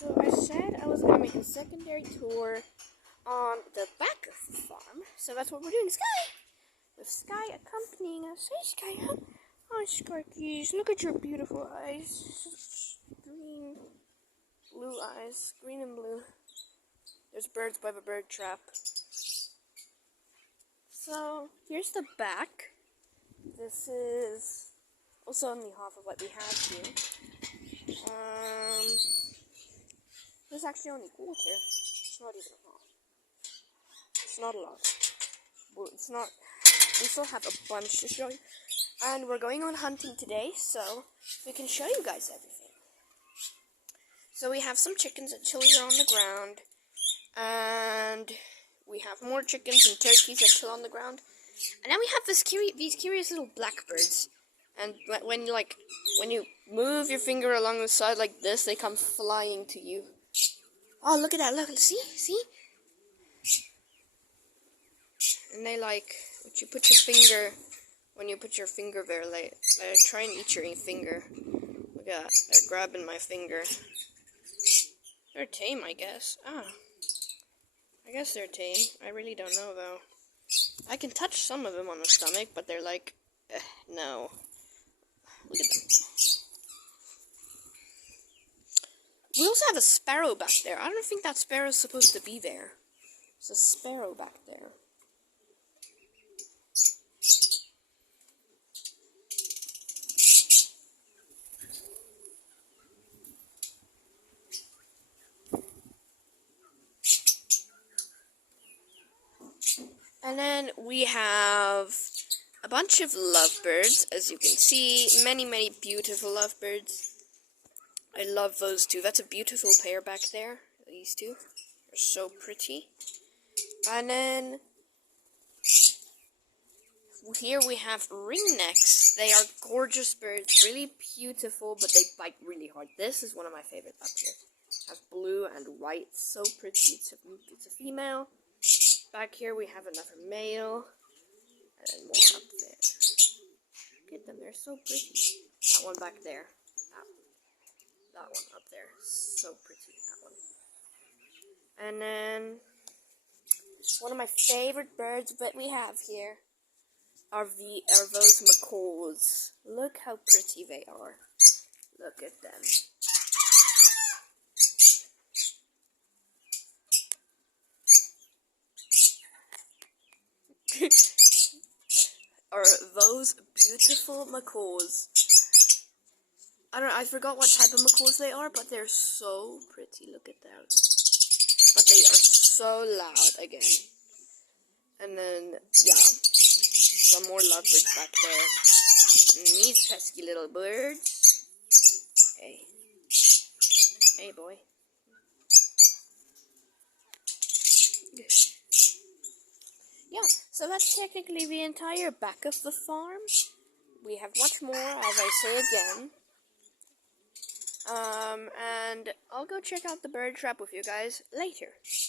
So I said I was gonna make a secondary tour on the back of the farm. So that's what we're doing. Sky! With Sky accompanying us. Hey Sky! Hi Sparkies, look at your beautiful eyes. Green, blue eyes. Green and blue. There's birds by the bird trap. So here's the back. This is also only half of what we have here. This is actually only quarter. It's not even half. It's not a lot. Well, it's not. We still have a bunch to show you. And we're going on hunting today, so we can show you guys everything. So we have some chickens that chill here on the ground. And we have more chickens and turkeys that chill on the ground. And then we have these curious little blackbirds. And when you move your finger along the side like this, they come flying to you. Oh, look at that! Look, see? And they when you put your finger there, they try and eat your finger. Look at that! They're grabbing my finger. They're tame, I guess. I guess they're tame. I really don't know though. I can touch some of them on the stomach, but they're like, no. Look at them. We also have a sparrow back there. I don't think that sparrow's supposed to be there. There's a sparrow back there. And then we have a bunch of lovebirds, as you can see. Many beautiful lovebirds. I love those two. That's a beautiful pair back there. These two are so pretty. And then here we have ringnecks. They are gorgeous birds, really beautiful, but they bite really hard. This is one of my favorites up here. It has blue and white, so pretty. It's a female. Back here we have another male, and more up there. Look at them, they're so pretty. That one back there. That one up there, so pretty, that one. And then, one of my favorite birds that we have here are those macaws. Look how pretty they are. Look at them. Are those beautiful macaws. I forgot what type of macaws they are, but they're so pretty. Look at them. But they are so loud again. And then, yeah, some more lovebirds back there. And these pesky little birds. Hey. Hey, boy. Yeah, so that's technically the entire back of the farm. We have much more, as I say again. And I'll go check out the bird trap with you guys later.